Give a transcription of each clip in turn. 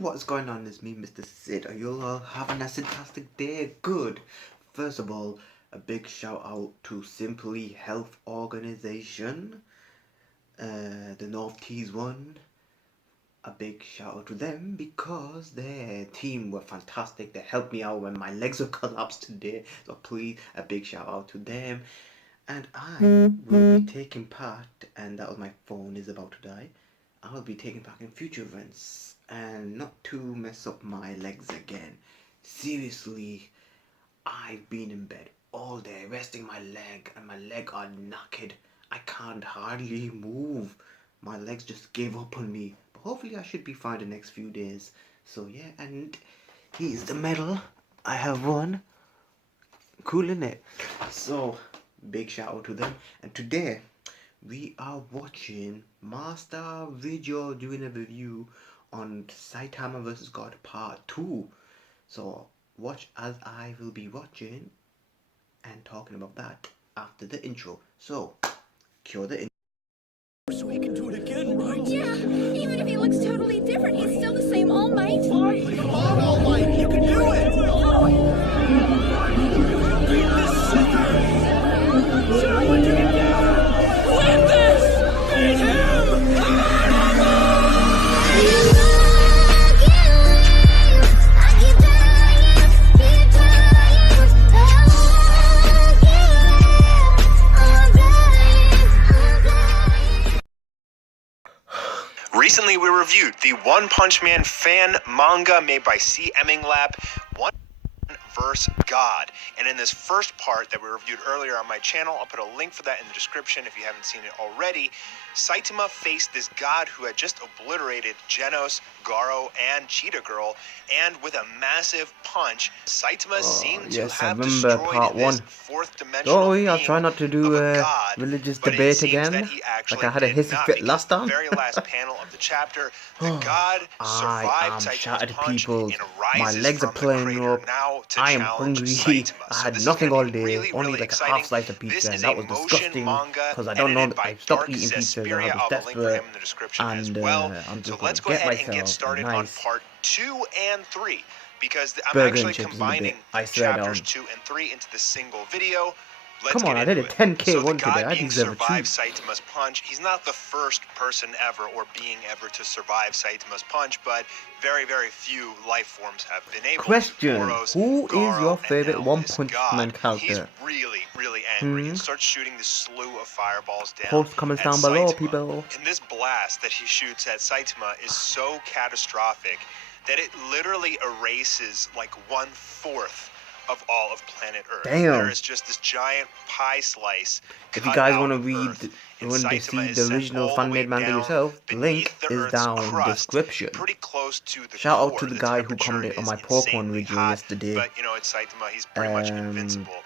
What's going on? It's me, Mr. Sid. Are you all having a fantastic day? Good. First of all, a big shout out to Simply Health Organization, the North Tees one. A big shout out to them because their team were fantastic. They helped me out when my legs were collapsed today. So please, a big shout out to them. And I will be taking part, and that was my phone is about to die. I'll be taking part in future events and not to mess up my legs again. Seriously, I've been in bed all day resting my leg and my leg are knackered. I can't hardly move. My legs just gave up on me. But hopefully I should be fine the next few days. So yeah, and here's the medal I have won. Cool, innit? So big shout out to them. And today we are watching Mastarmedia doing a review on Saitama vs. God Part 2. So watch as I will be watching and talking about that after the intro. So cue the intro. So he can do it again, right? Yeah, even if he looks totally different, he's still the same All Might. Fine, come on, All Might, you can do it! Beat this sucker! Show what you can do! Win this! Beat him! Recently, we reviewed the One Punch Man fan manga made by C. Lab, One vs. God. And in this first part that we reviewed earlier on my channel, I'll put a link for that in the description if you haven't seen it already. Saitama faced this god who had just obliterated Genos, Garo, and Cheetah Girl, and with a massive punch, Saitama seemed to have destroyed this fourth dimensional being I'll try not to do of a god, religious but debate it seems again. that he actually Like I had a did hissy not, fit because last time. the very last panel of the chapter, the god survived Saitama's punch and My rises legs are from the playing crater up. now to I am challenge hungry. Saitama. I So had this is nothing gonna all be day, really, only really like a exciting. half slice of This pizza, is and that a was motion disgusting manga because I don't know. edited by I stopped Dark eating pizza and I Suspiria. was I'll have a link for desperate. him in the description as And well. I'm So just let's go gonna ahead get and get myself a started on nice part 2 and 3, because I'm burger actually and chips in a combining bit. I swear chapters down. 2 and 3 into the single video. Let's Come on, get I did into a it. 10K So the one today. god I being deserve a survived treat. Saitama's punch. He's not the first person ever or being ever to survive Saitama's punch, but very, very few life forms have been able Question: to. Boros, who is Garo, your and favorite now One this Punch god. Man He's character? really, really angry and starts shooting this slew of fireballs down Post comments at down below, Saitama. people. And this blast that he shoots at Saitama is so catastrophic that it literally erases like 1/4 of all of planet Earth. Damn. There is just this giant pie slice. If you guys want to want to see the original fan-made manga yourself, the link is down in the description. Pretty close to the Shout out core. to the The guy who temperature commented on is my Pokemon insanely video hot, yesterday. But you know, it's Saitama. He's pretty much invincible.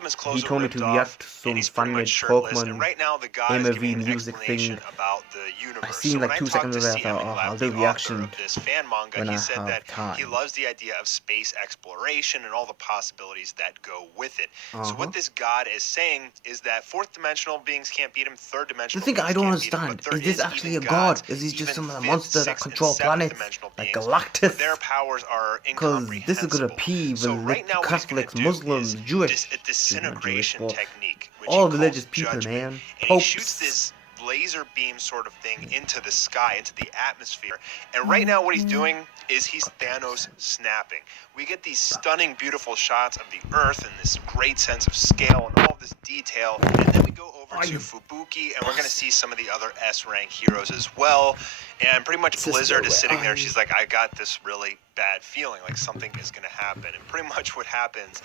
His clothes He told are me ripped to off, react to and some he's pretty fan-made much shirtless. Pokemon And right now, the god is MV giving an music explanation thing. about the universe. I seen so like when I 2 talked seconds to of it, I C. thought, Lab, I'll the do author reaction of this fan manga, when he I said have that time. he loves the idea of space exploration and all the possibilities that go with it. So what this god is saying is that fourth dimensional beings can't beat him, third dimensional The thing beings I don't can't beat him, understand but there is this actually a god? Is he just some of the monster that control planets, like Galactus? Their powers are Because this is gonna pee so with right now, what he's gonna Catholics, do Muslims, is Jewish, a disintegration Jewish, technique, which all he religious calls people, judgment. man. And Popes. he shoots this laser beam sort of thing into the sky, into the atmosphere. And right now what he's doing is he's Thanos snapping. We get these stunning, beautiful shots of the Earth and this great sense of scale and all of this detail. And then we go over to Fubuki, and we're going to see some of the other S-rank heroes as well. And pretty much Blizzard is sitting there. She's like, I got this really bad feeling, like something is going to happen. And pretty much what happens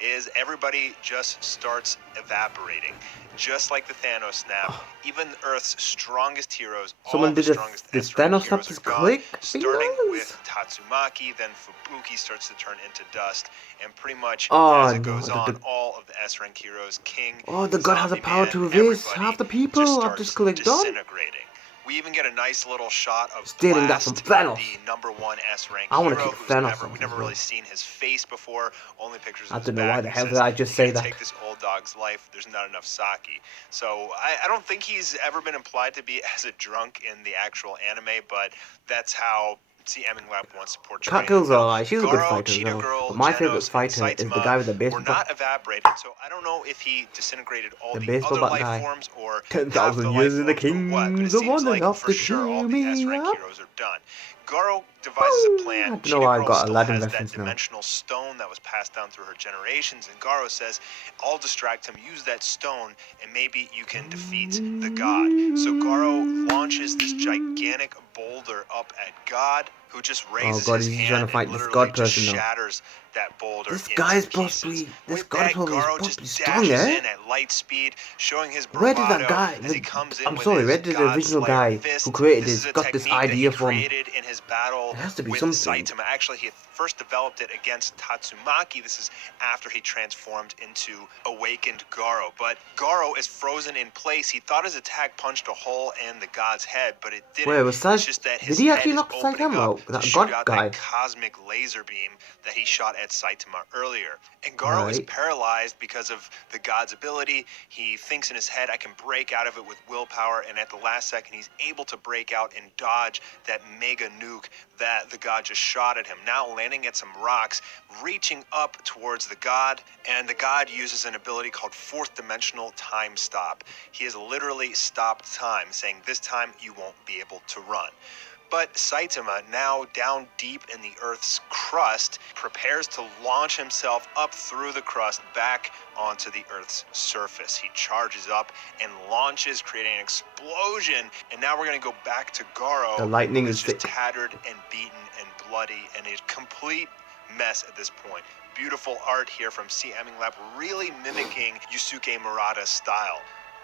is everybody just starts evaporating, just like the Thanos snap. Even Earth's strongest heroes, Someone all the did strongest this S-rank Thanos snap heroes this are gone, click starting fingers? with Tatsumaki. Then Fubuki starts to turn into dust, and pretty much Oh, as it no, goes on, all of the S-rank heroes, King, Oh, the god has a Zombie power Man, to erase everybody half the people. just I've just starts clicked on. disintegrating. We even get a nice little shot of Stealing that Blast, from Thanos. the #1 S-rank I wanna hero, kick who's Thanos we've off never as really well. seen his face before, only pictures of I his don't know back. why the He hell says, did I just "You're say gonna that?" take this old dog's life. There's not enough sake." So I don't think he's ever been implied to be as a drunk in the actual anime, but that's how C. Eminlap wants to portray. Cat Girl's alright. She's a good Garo, fighter as Cheetah well. Girl, But my Genos, favorite and fighter is the Saitama guy with the were baseball bat. not evaporated, so I don't know if he disintegrated all The the baseball other bat life guy. forms or 10,000 half the years life in the forms or what, but it kingdom, seems on like and off for to sure all cheer the me S-rank up. heroes are done. Garo devises a plan. I don't know Cheetah why I Girl got still Aladdin has that reference now. dimensional stone that was passed down through her generations, and Garo says, I'll distract him, use that stone, and maybe you can defeat the god. So Garo launches this gigantic boulder up at God, who just raises God, his he's hand trying to and fight this literally god just person now. shatters that boulder This into guy's pieces. possibly, this With god that, probably is Garo possibly just strong, dashes eh? in at light speed, showing his Where did that bravado guy, as he comes in I'm with sorry, his where did the God original Slayer guy fist. who created This this is a got this technique that he idea from? created in his battle There has to be with something. Saitama. Actually, he first developed it against Tatsumaki. This is after he transformed into awakened Garo. But Garo is frozen in place. He thought his attack punched a hole in the god's head, but it didn't. Wait, was It's just that did his he head actually is knock opening Saitama up out? to That shoot god out guy? that cosmic laser beam that he shot at Saitama earlier. And Garo is Right. paralyzed because of the god's ability. He thinks in his head, I can break out of it with willpower, and at the last second, he's able to break out and dodge that mega nuke that the god just shot at him. Now landing at some rocks, reaching up towards the god, and the god uses an ability called fourth dimensional time stop. He has literally stopped time, saying this time you won't be able to run. But Saitama, now down deep in the Earth's crust, prepares to launch himself up through the crust back onto the Earth's surface. He charges up and launches, creating an explosion. And now we're going to go back to Garo, The lightning who is is just thick. tattered and beaten and bloody and a complete mess at this point. Beautiful art here from C. Eminlap, really mimicking Yusuke Murata's style.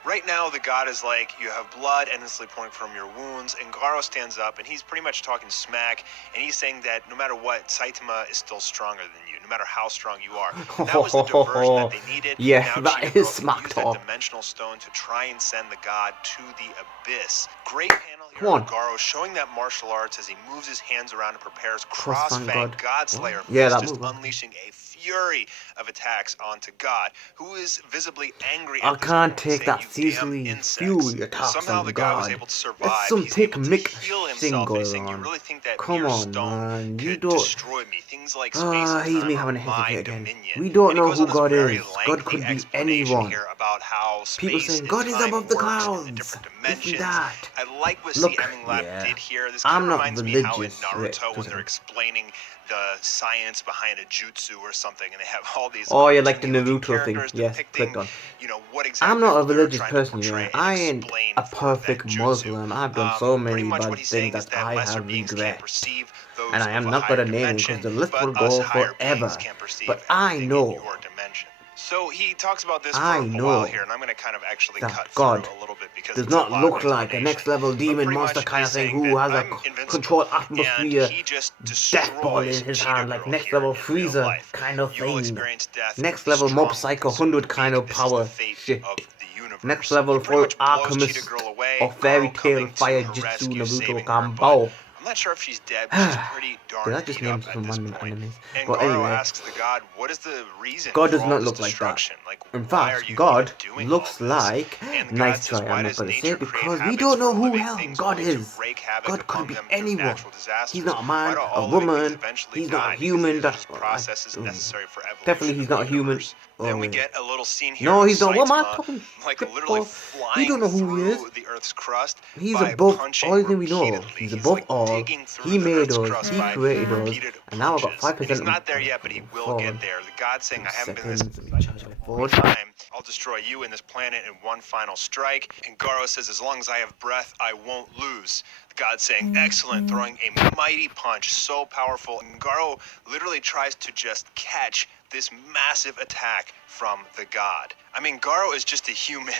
Right now, the god is like, you have blood endlessly pouring from your wounds, and Garo stands up, and he's pretty much talking smack, and he's saying that no matter what, Saitama is still stronger than you, no matter how strong you are. And that was the diversion that they needed. Yeah, now that Cheetah is Girl smack can use talk. that dimensional stone to try and send the god to the abyss. Great panel here Come on. of Garo showing that martial arts as he moves his hands around and prepares Cross-fang cross-fang God. Godslayer Yeah, fists, that just move. unleashing a fury of attacks onto God, who is visibly angry I at this can't point, take saying, that "You seriously. damn insects." Fury attacks Somehow on the guy was God. able to survive. That's some He's thick able to Mick heal himself. thing And going he's saying, "You on. really think that Come mere on, stone man. You could don't. destroy me? Things like space and He's time me are having a my hesitate again. dominion." We don't And he know goes who on this God very is. God lengthy could be explanation anyone. here about how People space saying and God is time above the works in the clouds. different This and dimensions. that. I like what Look, C. Eminlap yeah. did here. This I'm kind of not reminds me how in religious, Naruto, when right? they're explaining the science behind a jutsu or something, and they have all these Oh, yeah, like the cartoony-looking Naruto thing. characters Yes, depicting, clicked on. you know, what exactly I'm not a they're religious trying person, to you know. portray and I ain't explain a for perfect that jutsu. Muslim. I've done so Pretty many much bad what he's things saying is that that I lesser have beings can't regret. perceive those And I of am a not higher gonna name him dimension, because the list but will us go higher beings forever. can't perceive But I everything know. in your dimension. So he talks about this for I a know while here, and I'm going to kind of actually that cut God through a little bit because does it's a not lot look of like a explanation. next level But demon pretty monster much kind of he's thing saying who that has a I'm invincible, controlled and atmosphere he just death ball in destroys his Cheetah hand, like Girl next here level in real freezer life. kind of You will thing. experience death. Next You'll be level Mob strong, Psycho consumed 100 kind weak. of This is the power fate shit. of the universe. Next level He pretty full much blows Cheetah alchemist Girl away, or fairy Garo tale coming to fire her jutsu rescue, Naruto saving her, but Gambao. I'm not sure if she's dead, but she's pretty darn Did I just beat name up at some this random point. enemies? And But Garo anyway, asks the god, what is the reason God for does all not this look like that. destruction? Like, In why are fact, you God even doing looks all this? like And the nice god says, try. why I'm not does gonna say nature it create because we habits don't know for who living hell things God only to is. wreak havoc God could among be them through anyone. natural disasters? He's not a Why man, do a all living things woman. eventually He's not a die? human. Because these processes necessary for evolution. Definitely, he's not a of the human. universe. Then we get a little scene here No, of he's not. What am I Saitama, talking like shit literally for? We flying don't know who he is. through the Earth's crust He's by above punching all thing we know. repeatedly. He's He's above like all. digging through He the made Earth's us. crust He by created us. repeated And now I've got punches. 5%. And he's not there yet, but he will get there. The god's saying, I haven't been this Forward. time. I'll destroy you and this planet in one final strike. And Garo says, as long as I have breath, I won't lose. The god's saying, excellent, throwing a mighty punch, so powerful. And Garo literally tries to just catch this massive attack from the god. I mean, Garo is just a human,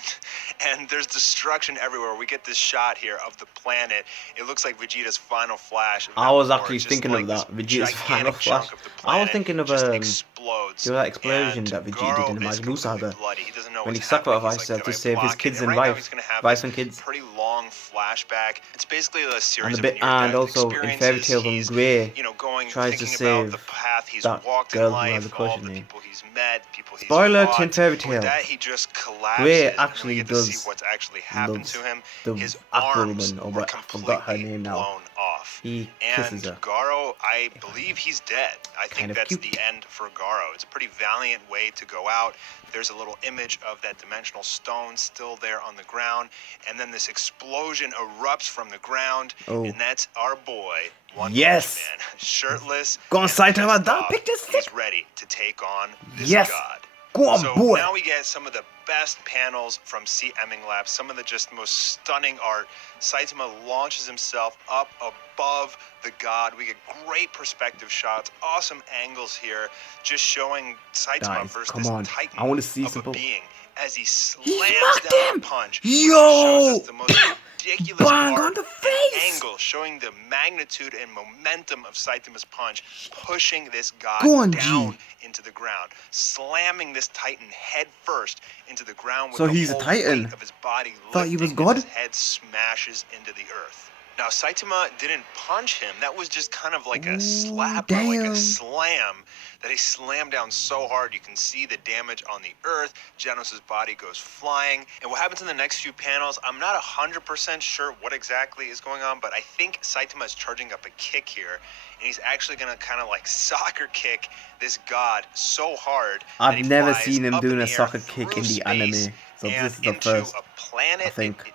and there's destruction everywhere. We get this shot here of the planet. It looks like Vegeta's final flash. I was Or actually just thinking like of that. this Vegeta's final gigantic flash. chunk of the I was planet thinking of just explodes. you know that explosion And that Vegeta Garo did in is Majin Buu completely Saga bloody. He doesn't know when he what's happening. He's sacrificed like, to "Do I save his block it?" kids And and right now wife, he's gonna have wife this and kids. pretty long flashback. It's basically a series And a of bit, and near-death also in experiences. Fairy Tale when He's, Grey you know, going tries to thinking about save the path he's that walked in girl who has life, a all crush the on him. people he's met, people he's Spoiler fought. to Fairy With Tale. that, he just collapses, Grey and then we actually get to see does what's actually happened loves to him. the His Aqua arms woman, or were what, I forgot her completely name now. blown off. He And kisses her. Garo, I believe he's dead. I think Kind of that's cute. the end for Garo. It's a pretty valiant way to go out. There's a little image of that dimensional stone still there on the ground, and then this explosion erupts from the ground, Oh. and that's our boy, One Yes! Punch Man, shirtless Go on, and Saitama, pissed that off. picture's He's sick. ready to take on this Yes! god. Go on, So boy! now we get some of the best panels from C. Emming Lab, some of the just most stunning art. Saitama launches himself up above the god. We get great perspective shots, awesome angles here, just showing Saitama Guys, versus come this on. titan I want to see of some. a being as he slams smacked down him! a punch. Yo! Shows us the most ridiculous Bang art on the and face! angle, showing the magnitude and momentum of Saitama's punch, pushing this god Go on, down G. into the ground, slamming this titan head first into the ground with So the he's a whole titan. weight of his body Thought he was lifting God? as his head smashes into the earth. Now Saitama didn't punch him. That was just kind of like a slap or like a damn. slam that he slammed down so hard you can see the damage on the earth. Genos' body goes flying. And what happens in the next few panels, I'm not 100% sure what exactly is going on, but I think Saitama is charging up a kick here. And he's actually going to kind of like soccer kick this god so hard that he I've never flies seen him up doing in a the air soccer kick through in the space anime. So and this is the into first. a planet. I think.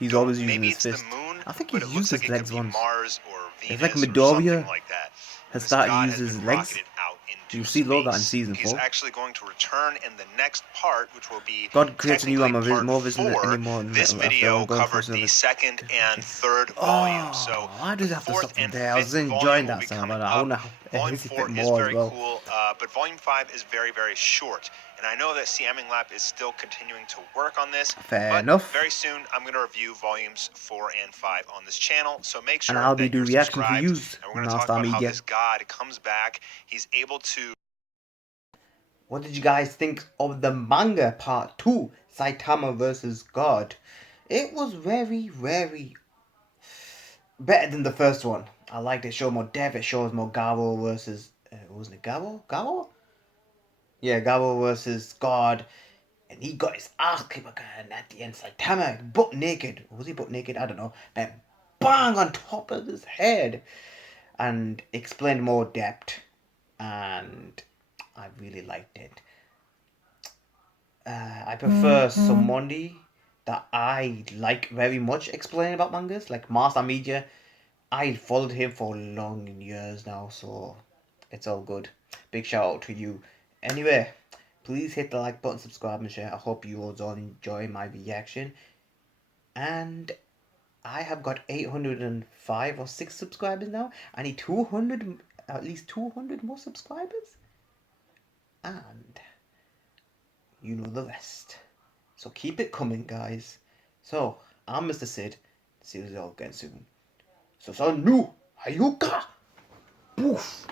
He's don't- always using maybe his it's fist. the moon, I think but he's it looks used his like it legs could be once. Mars or It's Venus like or Midoriya something like that. has This started god to use has his been legs. rocketed out into You see Lola in space. season He's 4. actually going to return in the next part, which will be God creates a new technically armor, part more vision than 4. any more than This after video I'm going covered for the another. second and third Oh, volume. So why the did I have to fourth stop from and there? I was fifth enjoying volume will that be sound, coming but I want up. to Volume hit 4 it is more as very well. cool, but Volume 5 is very, very short. And I know that C. Emming Lab is still continuing to work on this. Fair but enough. very soon, I'm going to review Volumes 4 and 5 on this channel. So make sure And I'll be that you're doing reaction for subscribed. you, And we're going to talk about how Mastarmedia. this god comes back. He's able to... What did you guys think of the manga part 2, Saitama versus God? It was very, very better than the first one. I liked it. Showed more depth. It shows more Garo versus wasn't it Garo? Garo? Yeah, Garo versus God. And he got his ass kicked again at the end. Saitama butt naked. Was he butt naked? I don't know. But bang on top of his head. And explained more depth. And I really liked it. I prefer somebody that I like very much explaining about mangas, like Mastarmedia. I followed him for long years now, so it's all good. Big shout out to you. Anyway, please hit the like button, subscribe, and share. I hope you all enjoy my reaction. And I have got 805 or 6 subscribers now. I need 200, at least 200 more subscribers. And you know the rest. So keep it coming, guys. So, I'm Mr. Sid. See you all again soon. So, new Hayuka! Poof!